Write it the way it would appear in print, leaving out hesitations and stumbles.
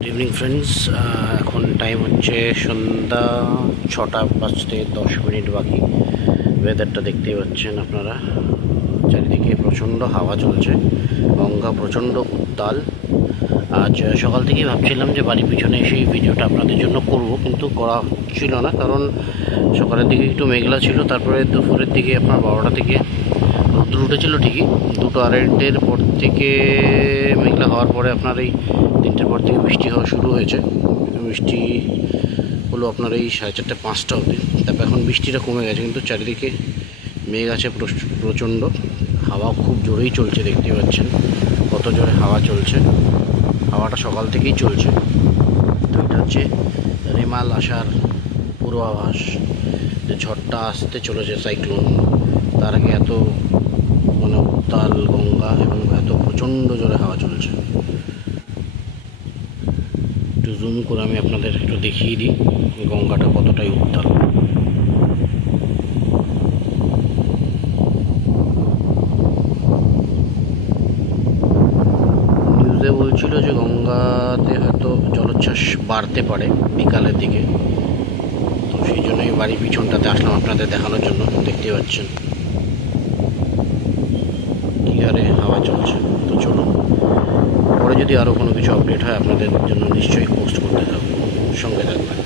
Good evening friends, এখন time হচ্ছে সন্ধ্যা 6:10 বাকি। ওয়েদারটা দেখতেই পাচ্ছেন আপনারা, চারিদিকে প্রচণ্ড হাওয়া চলছে, গঙ্গা প্রচণ্ড উত্তাল। আজ সকাল থেকেই ভাবছিলাম যে বাড়ির পিছনে এসে এই ভিডিওটা আপনাদের জন্য করব, কিন্তু করা হচ্ছিল না, কারণ সকালের দিকে একটু মেঘলা ছিল, তারপরে দুপুরের দিকে আপনার 12টা থেকে রোদ্দুর উঠেছিল ঠিকই, 2-2:30 পর থেকে মেঘলা হওয়ার পরে আপনার এই 3টের পর থেকে বৃষ্টি হওয়া শুরু হয়েছে। বৃষ্টি হলো আপনার এই 4:30-5টা অবধি, তারপর এখন বৃষ্টিটা কমে গেছে, কিন্তু চারিদিকে মেঘ আছে প্রচণ্ড। হাওয়া খুব জোরেই চলছে, দেখতে পাচ্ছেন কত জোরে হাওয়া চলছে। হাওয়াটা সকাল থেকেই চলছে, তো এটা হচ্ছে রেমাল আসার পূর্বাভাস, যে ঝড়টা আসতে চলেছে, সাইক্লোন। তার আগে এত উত্তাল গঙ্গা এবং এত প্রচণ্ড জোরে হাওয়া চলছে। একটু জুম করে আমি আপনাদের একটু দেখিয়ে দিই গঙ্গাটা কতটাই উত্তাল। নিউজে বলছিল যে গঙ্গাতে হয়তো জলোচ্ছ্বাস বাড়তে পারে বিকালের দিকে, তো সেই জন্যই বাড়ির পিছনটাতে আসলাম আপনাদের দেখানোর জন্য। দেখতে পাচ্ছেন কি হারে হাওয়া চলছে। তো চলুন, পরে যদি আরও কোনো কিছু আপডেট হয় আপনাদের জন্য নিশ্চয়ই পোস্ট করতে থাকবো, সঙ্গে থাকবেন।